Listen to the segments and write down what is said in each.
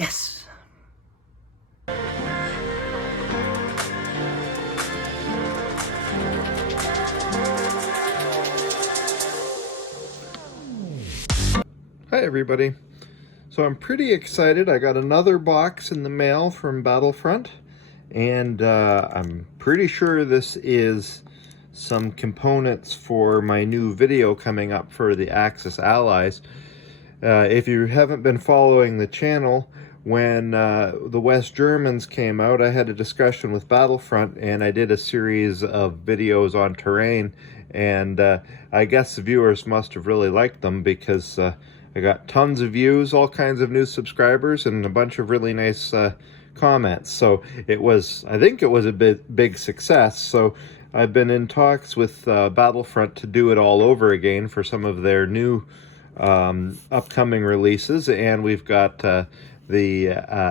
Yes! Hi everybody. So I'm pretty excited. I got another box in the mail from Battlefront, and I'm pretty sure this is some components for my new video coming up for the Axis Allies. If you haven't been following the channel, when the West Germans came out, I had a discussion with Battlefront, and I did a series of videos on terrain, and I guess the viewers must have really liked them because I got tons of views, all kinds of new subscribers, and a bunch of really nice comments. So I think it was a big success. So I've been in talks with Battlefront to do it all over again for some of their new upcoming releases, and we've got the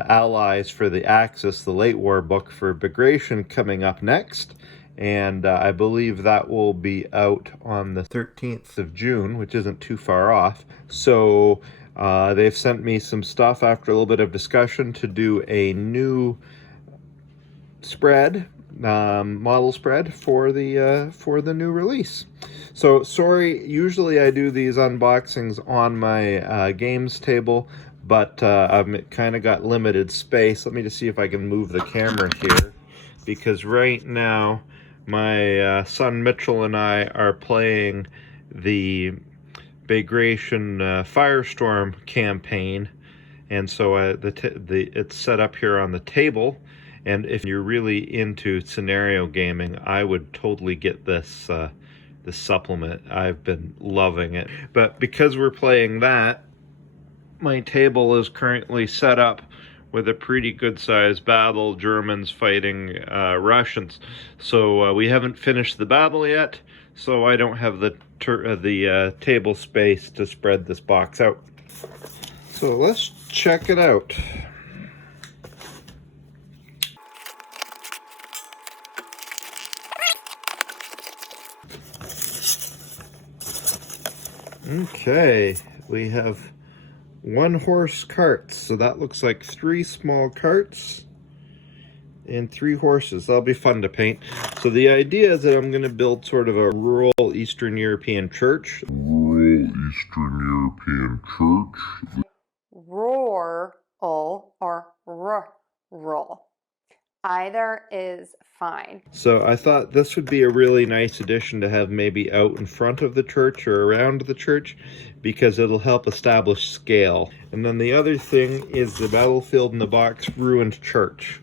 Allies for the Axis, the late war book for Bagration coming up next, and I believe that will be out on the 13th of June, which isn't too far off. So they've sent me some stuff after a little bit of discussion to do a new spread, model spread for the new release. So sorry, usually I do these unboxings on my games table, but I've kind of got limited space. Let me just see if I can move the camera here, because right now my son Mitchell and I are playing the Bagration Firestorm campaign, and so it's set up here on the table. And if you're really into scenario gaming, I would totally get this this supplement. I've been loving it. But because we're playing that, my table is currently set up with a pretty good-sized battle, Germans fighting Russians. So we haven't finished the battle yet, so I don't have the table space to spread this box out. So let's check it out. Okay, we have 1-horse carts, so that looks like 3 small carts and 3 horses. That'll be fun to paint. So the idea is that I'm going to build sort of a rural Eastern European church. Rural Eastern European church. Rural or rural. Either is fine. So I thought this would be a really nice addition to have maybe out in front of the church or around the church, because it'll help establish scale. And then the other thing is the Battlefield in the Box ruined church.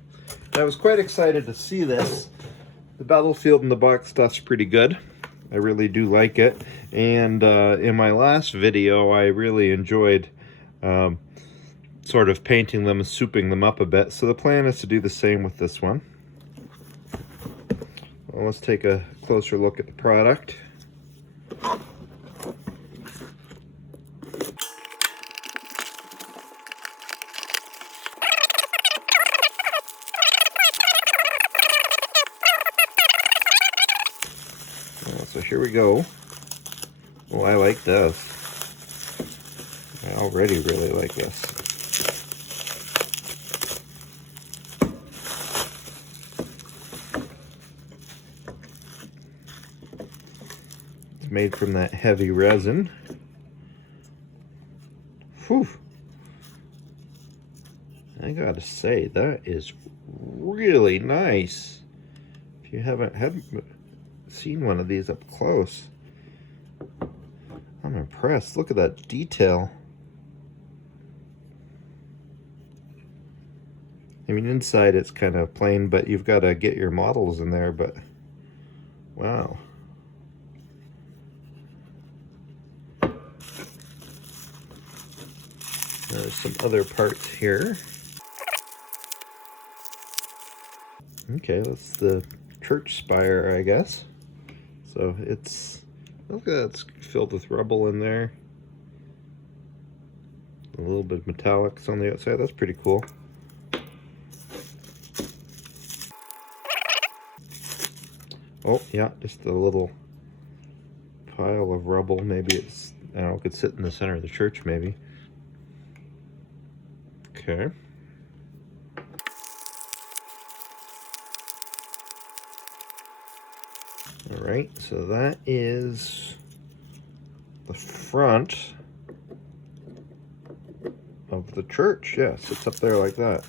I was quite excited to see this. The Battlefield in the Box stuff's pretty good. I really do like it. And in my last video, I really enjoyed sort of painting them and souping them up a bit. So the plan is to do the same with this one. Well, let's take a closer look at the product. So here we go. Well, I like this. I already really like this. It's made from that heavy resin. Whew. I gotta say, that is really nice. If you haven't seen one of these up close, I'm impressed. Look at that detail. I mean, inside it's kind of plain, but you've got to get your models in there, but wow. There's some other parts here. Okay, that's the church spire, I guess. So it's, look at that, it's filled with rubble in there. A little bit of metallics on the outside. That's pretty cool. Oh, yeah, just a little pile of rubble. Maybe I don't know, it could sit in the center of the church, maybe. Okay. All right, so that is the front of the church. Yes, it's up there like that.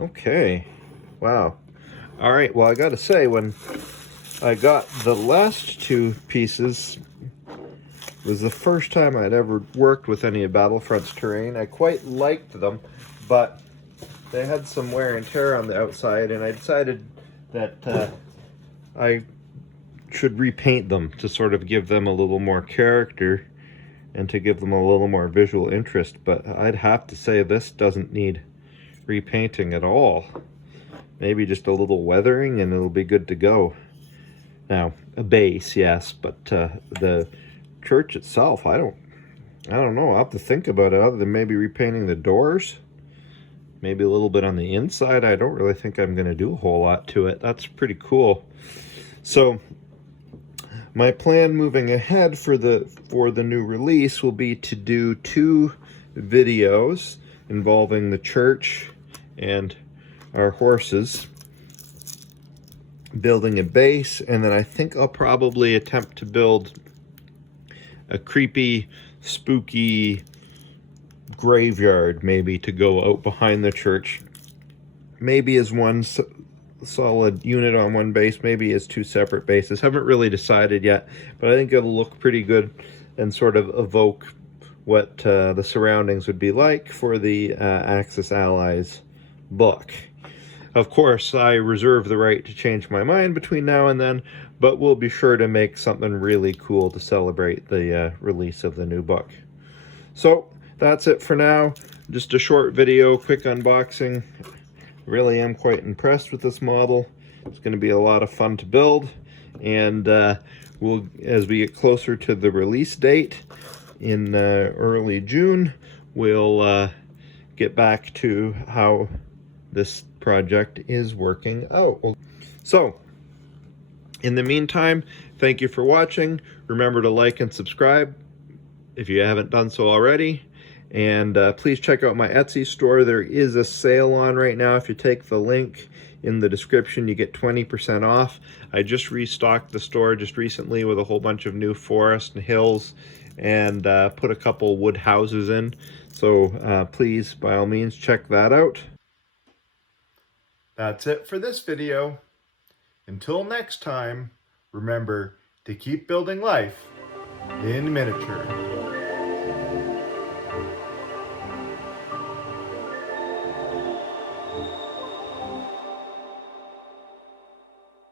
Okay, wow. All right, well, I gotta say, when I got the last two pieces, it was the first time I'd ever worked with any of Battlefront's terrain. I quite liked them, but they had some wear and tear on the outside, and I decided that I should repaint them to sort of give them a little more character and to give them a little more visual interest. But I'd have to say this doesn't need repainting at all. Maybe just a little weathering and it'll be good to go. Now, a base, yes, but the church itself, I don't know. I'll have to think about it, other than maybe repainting the doors. Maybe a little bit on the inside. I don't really think I'm going to do a whole lot to it. That's pretty cool. So my plan moving ahead for the new release will be to do 2 videos involving the church and our horses, building a base, and then I think I'll probably attempt to build a creepy, spooky graveyard, maybe, to go out behind the church. Maybe as one solid unit on one base, maybe as 2 separate bases. Haven't really decided yet, but I think it'll look pretty good and sort of evoke what the surroundings would be like for the Axis Allies book. Of course, I reserve the right to change my mind between now and then, but we'll be sure to make something really cool to celebrate the release of the new book. So that's it for now. Just a short video, quick unboxing. Really am quite impressed with this model. It's going to be a lot of fun to build, and we'll, as we get closer to the release date in early June, we'll get back to how this project is working out. So in the meantime, thank you for watching. Remember to like and subscribe if you haven't done so already. And please check out my Etsy store. There is a sale on right now. If you take the link in the description, you get 20% off. I just restocked the store just recently with a whole bunch of new forest and hills, and put a couple wood houses in. So please, by all means, check that out. That's it for this video. Until next time, remember to keep building life in miniature.